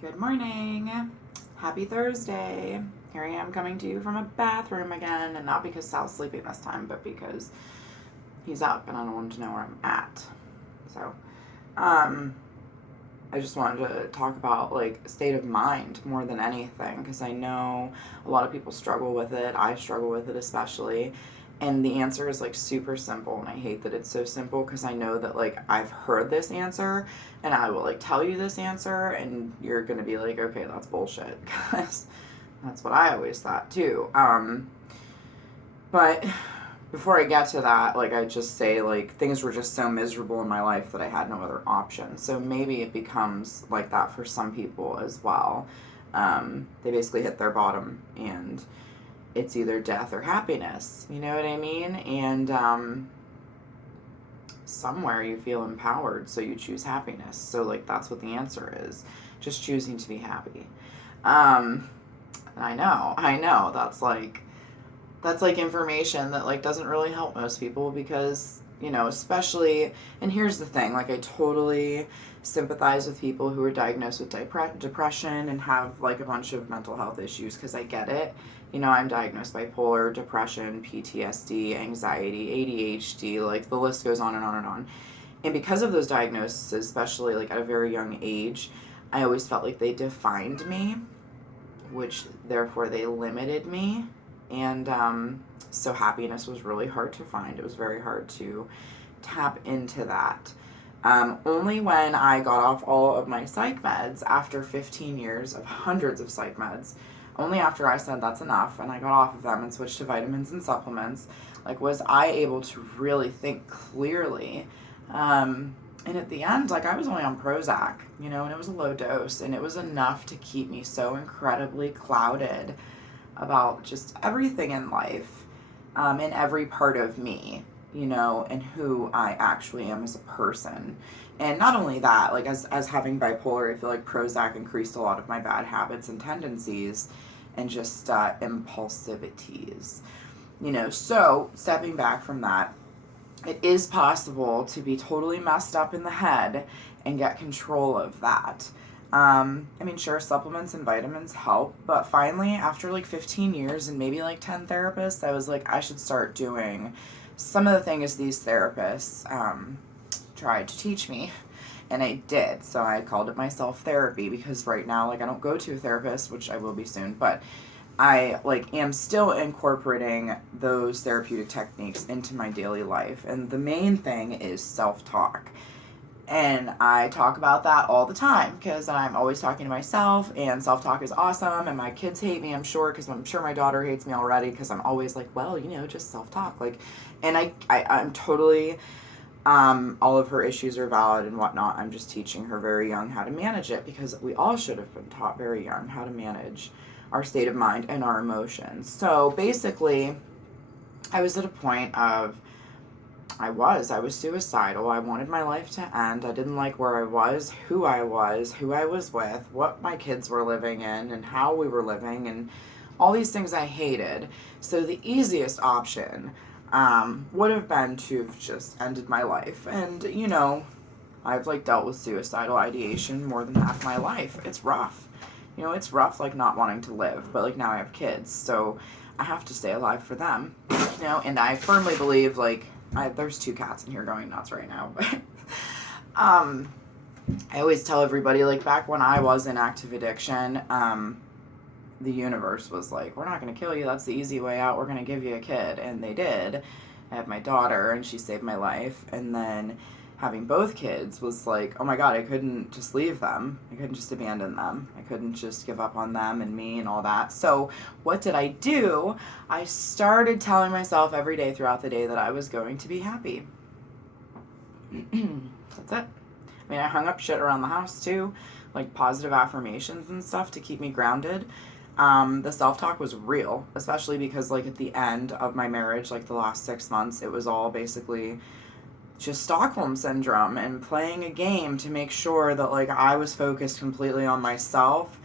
Good morning. Happy Thursday. Here I am coming to you from a bathroom again, and not because Sal's sleeping this time, but because he's up and I don't want him to know where I'm at. So, I just wanted to talk about like state of mind more than anything because I know a lot of people struggle with it. I struggle with it especially. And the answer is like super simple, and I hate that it's so simple because I know that like I've heard this answer and I will like tell you this answer and you're gonna be like, okay, that's bullshit because that's what I always thought too. But before I get to that, like I just say like things were just so miserable in my life that I had no other option. So maybe it becomes like that for some people as well. They basically hit their bottom and it's either death or happiness, you know what I mean? And somewhere you feel empowered, so you choose happiness. So like that's what the answer is, just choosing to be happy. I know that's like information that like doesn't really help most people because especially, and here's the thing, like I totally sympathize with people who are diagnosed with depression and have like a bunch of mental health issues because I get it. I'm diagnosed bipolar, depression, PTSD, anxiety, ADHD, like the list goes on and on and on. And because of those diagnoses, especially like at a very young age, I always felt like they defined me, which therefore they limited me. And so happiness was really hard to find. It was very hard to tap into that. Only when I got off all of my psych meds after 15 years of hundreds of psych meds, only after I said that's enough and I got off of them and switched to vitamins and supplements, like was I able to really think clearly. And at the end, like I was only on Prozac, and it was a low dose, and it was enough to keep me so incredibly clouded about just everything in life, in every part of me, and who I actually am as a person. And not only that, like as having bipolar, I feel like Prozac increased a lot of my bad habits and tendencies and just impulsivities. So stepping back from that, it is possible to be totally messed up in the head and get control of that. Sure, supplements and vitamins help, but finally, after like 15 years and maybe like 10 therapists, I was like, I should start doing some of the things these therapists tried to teach me. And I did. So I called it my self-therapy because right now, like, I don't go to a therapist, which I will be soon, but I like am still incorporating those therapeutic techniques into my daily life. And the main thing is self-talk. And I talk about that all the time because I'm always talking to myself, and self-talk is awesome. And my kids hate me, I'm sure, because I'm sure my daughter hates me already because I'm always like, well, just self-talk. Like, and I'm totally, all of her issues are valid and whatnot. I'm just teaching her very young how to manage it because we all should have been taught very young how to manage our state of mind and our emotions. So basically, I was at a point of, I was suicidal. I wanted my life to end. I didn't like where I was, who I was with, what my kids were living in, and how we were living, and all these things I hated. So the easiest option would have been to have just ended my life. And, I've like dealt with suicidal ideation more than half my life. It's rough. It's rough like not wanting to live, but like now I have kids, so I have to stay alive for them. And I firmly believe like there's two cats in here going nuts right now, but I always tell everybody, like back when I was in active addiction, the universe was like, we're not going to kill you, that's the easy way out, we're going to give you a kid. And they did. I had my daughter and she saved my life. And then having both kids was like, oh my god, I couldn't just leave them, I couldn't just abandon them, I couldn't just give up on them and me and all that. So what did I do? I started telling myself every day throughout the day that I was going to be happy. That's it. I hung up shit around the house too, like positive affirmations and stuff to keep me grounded. The self-talk was real, especially because like at the end of my marriage, like the last 6 months, it was all basically just Stockholm syndrome and playing a game to make sure that like I was focused completely on myself,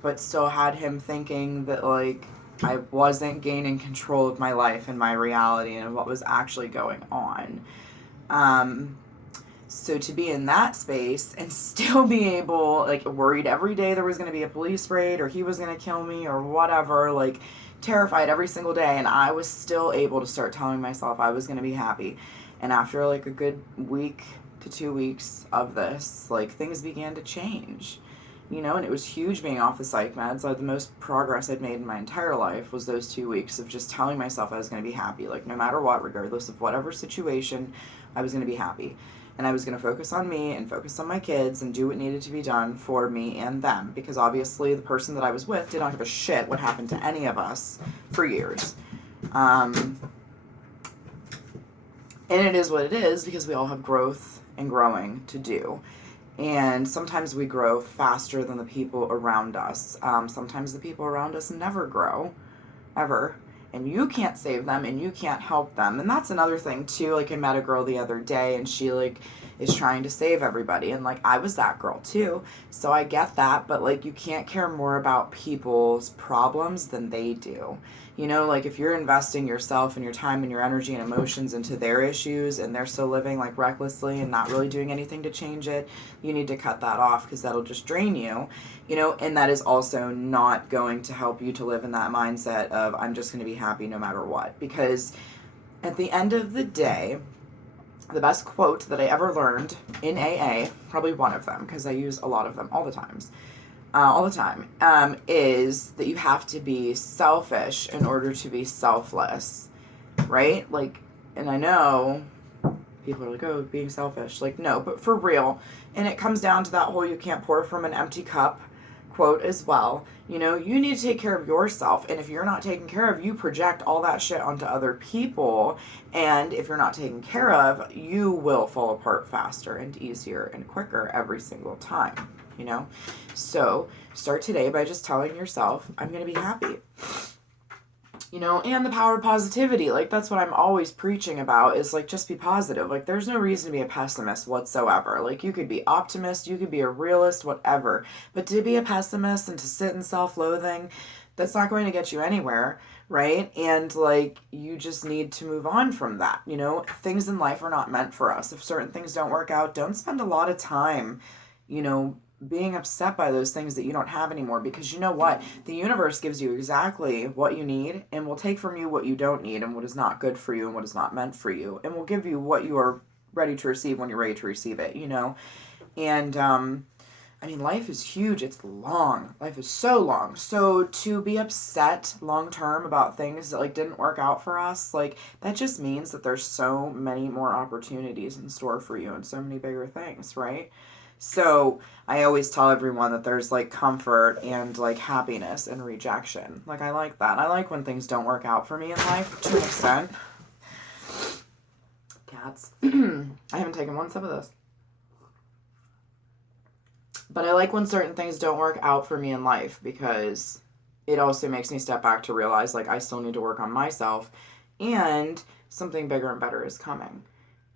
but still had him thinking that like I wasn't gaining control of my life and my reality and what was actually going on. So to be in that space and still be able, like, worried every day there was going to be a police raid or he was going to kill me or whatever, like, terrified every single day, and I was still able to start telling myself I was going to be happy. And after like a good week to 2 weeks of this, like, things began to change. And it was huge being off the psych meds. Like, the most progress I'd made in my entire life was those 2 weeks of just telling myself I was going to be happy. Like, no matter what, regardless of whatever situation, I was going to be happy. And I was going to focus on me and focus on my kids and do what needed to be done for me and them. Because obviously the person that I was with did not give a shit what happened to any of us for years. And it is what it is, because we all have growth and growing to do. And sometimes we grow faster than the people around us. Sometimes the people around us never grow, ever. And you can't save them and you can't help them. And that's another thing too. Like, I met a girl the other day and she like is trying to save everybody. And like, I was that girl too. So I get that. But like, you can't care more about people's problems than they do. Like, if you're investing yourself and your time and your energy and emotions into their issues and they're still living like recklessly and not really doing anything to change it, you need to cut that off, because that'll just drain you. And that is also not going to help you to live in that mindset of, I'm just going to be happy no matter what. Because at the end of the day, the best quote that I ever learned in AA, probably one of them, because I use a lot of them all the time, is that you have to be selfish in order to be selfless, right? Like, and I know people are like, oh, being selfish. Like, no, but for real. And it comes down to that whole you can't pour from an empty cup quote as well. You need to take care of yourself. And if you're not taken care of, you project all that shit onto other people. And if you're not taken care of, you will fall apart faster and easier and quicker every single time. So start today by just telling yourself, I'm going to be happy. And the power of positivity. Like, that's what I'm always preaching about, is like, just be positive. Like, there's no reason to be a pessimist whatsoever. Like, you could be optimist, you could be a realist, whatever. But to be a pessimist and to sit in self-loathing, that's not going to get you anywhere, right? And like, you just need to move on from that. Things in life are not meant for us. If certain things don't work out, don't spend a lot of time, being upset by those things that you don't have anymore, because you know what? The universe gives you exactly what you need and will take from you what you don't need and what is not good for you and what is not meant for you, and will give you what you are ready to receive when you're ready to receive it, And, life is huge. It's long. Life is so long. So to be upset long term about things that like didn't work out for us, like, that just means that there's so many more opportunities in store for you and so many bigger things, right? So I always tell everyone that there's like comfort and like happiness and rejection. Like, I like that. I like when things don't work out for me in life to an extent. Cats. I haven't taken one sip of this. But I like when certain things don't work out for me in life, because it also makes me step back to realize like, I still need to work on myself and something bigger and better is coming.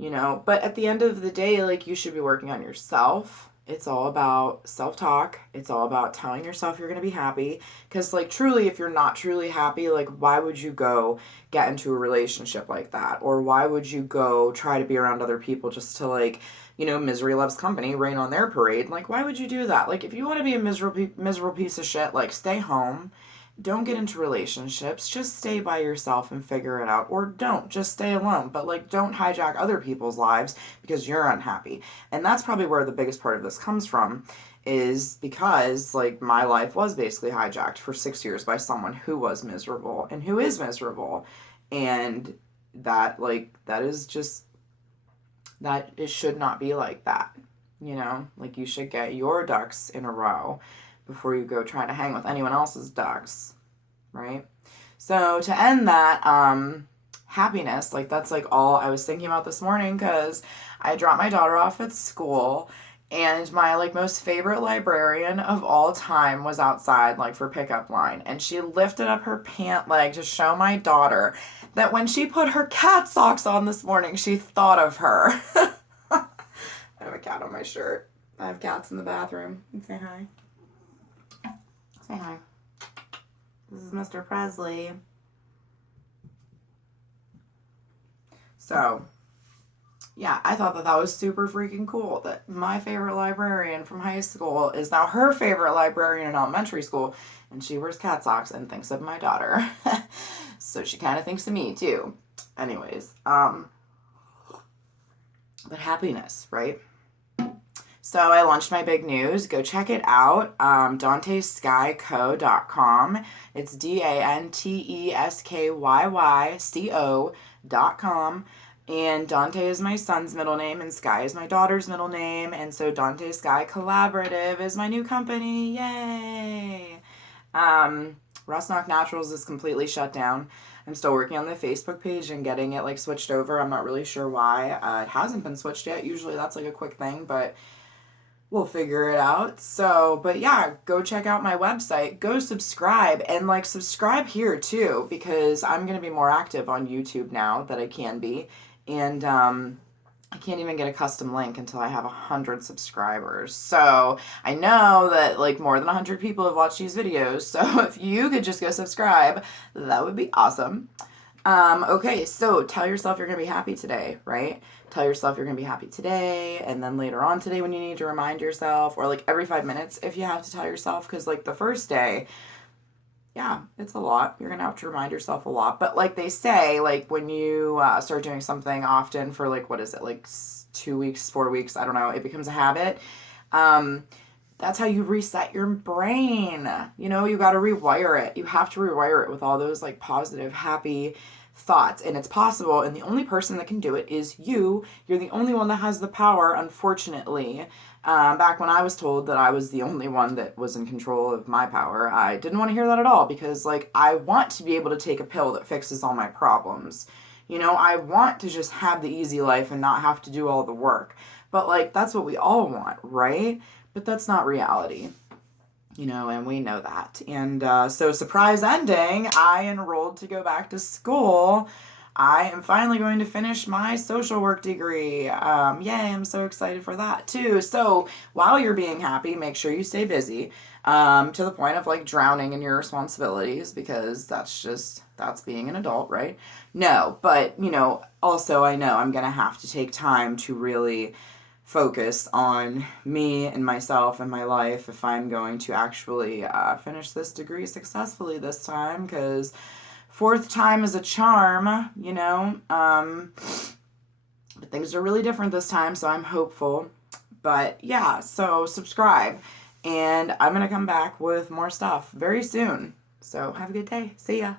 But at the end of the day, like, you should be working on yourself. It's all about self-talk. It's all about telling yourself you're going to be happy. Because, like, truly, if you're not truly happy, like, why would you go get into a relationship like that? Or why would you go try to be around other people just to, like, misery loves company, rain on their parade? Like, why would you do that? Like, if you want to be a miserable piece of shit, like, stay home. Don't get into relationships. Just stay by yourself and figure it out. Or don't. Just stay alone. But, like, don't hijack other people's lives because you're unhappy. And that's probably where the biggest part of this comes from, is because, like, my life was basically hijacked for 6 years by someone who was miserable and who is miserable. And that, like, that is just, that it should not be like that. Like, you should get your ducks in a row before you go try to hang with anyone else's ducks, right? So to end that, happiness, like, that's like all I was thinking about this morning, because I dropped my daughter off at school, and my like most favorite librarian of all time was outside, like, for pickup line, and she lifted up her pant leg to show my daughter that when she put her cat socks on this morning, she thought of her. I have a cat on my shirt. I have cats in the bathroom. Say hi. Say hi. This is Mr. Presley. So, Yeah, I thought that that was super freaking cool that my favorite librarian from high school is now her favorite librarian in elementary school, and she wears cat socks and thinks of my daughter. So she kind of thinks of me too. Anyways, but happiness, right? So I launched my big news. Go check it out. DanteSkyCo.com. It's DanteSkyYYCO.com. And Dante is my son's middle name, and Sky is my daughter's middle name. And so Dante Sky Collaborative is my new company. Yay! Rossnock Naturals is completely shut down. I'm still working on the Facebook page and getting it like switched over. I'm not really sure why. It hasn't been switched yet. Usually that's like a quick thing, but we'll figure it out. So, but yeah, go check out my website. Go subscribe and like subscribe here too because I'm going to be more active on YouTube now that I can be. And I can't even get a custom link until I have 100 subscribers. So I know that like more than 100 people have watched these videos. So if you could just go subscribe, that would be awesome. Okay, so tell yourself you're going to be happy today, right? Tell yourself you're going to be happy today, and then later on today when you need to remind yourself, or like every 5 minutes if you have to tell yourself, because like the first day, yeah, it's a lot. You're going to have to remind yourself a lot. But like they say, like when you start doing something often for like, what is it, like 2 weeks, 4 weeks, I don't know, it becomes a habit. That's how you reset your brain. You know, you got to rewire it. You have to rewire it with all those like positive, happy thoughts. And it's possible. And the only person that can do it is you. You're the only one that has the power, unfortunately. Back when I was told that I was the only one that was in control of my power, I didn't want to hear that at all because, like, I want to be able to take a pill that fixes all my problems. You know, I want to just have the easy life and not have to do all the work. But, like, that's what we all want, right? But that's not reality, you know, and we know that. And so, surprise ending, I enrolled to go back to school. I am finally going to finish my social work degree. Yay, I'm so excited for that too. So, while you're being happy, make sure you stay busy to the point of like drowning in your responsibilities because that's being an adult, right? No, but, you know, also I know I'm going to have to take time to really focus on me and myself and my life if I'm going to actually finish this degree successfully this time because fourth time is a charm, you know. But things are really different this time, so I'm hopeful. But yeah, so subscribe. And I'm going to come back with more stuff very soon. So have a good day. See ya.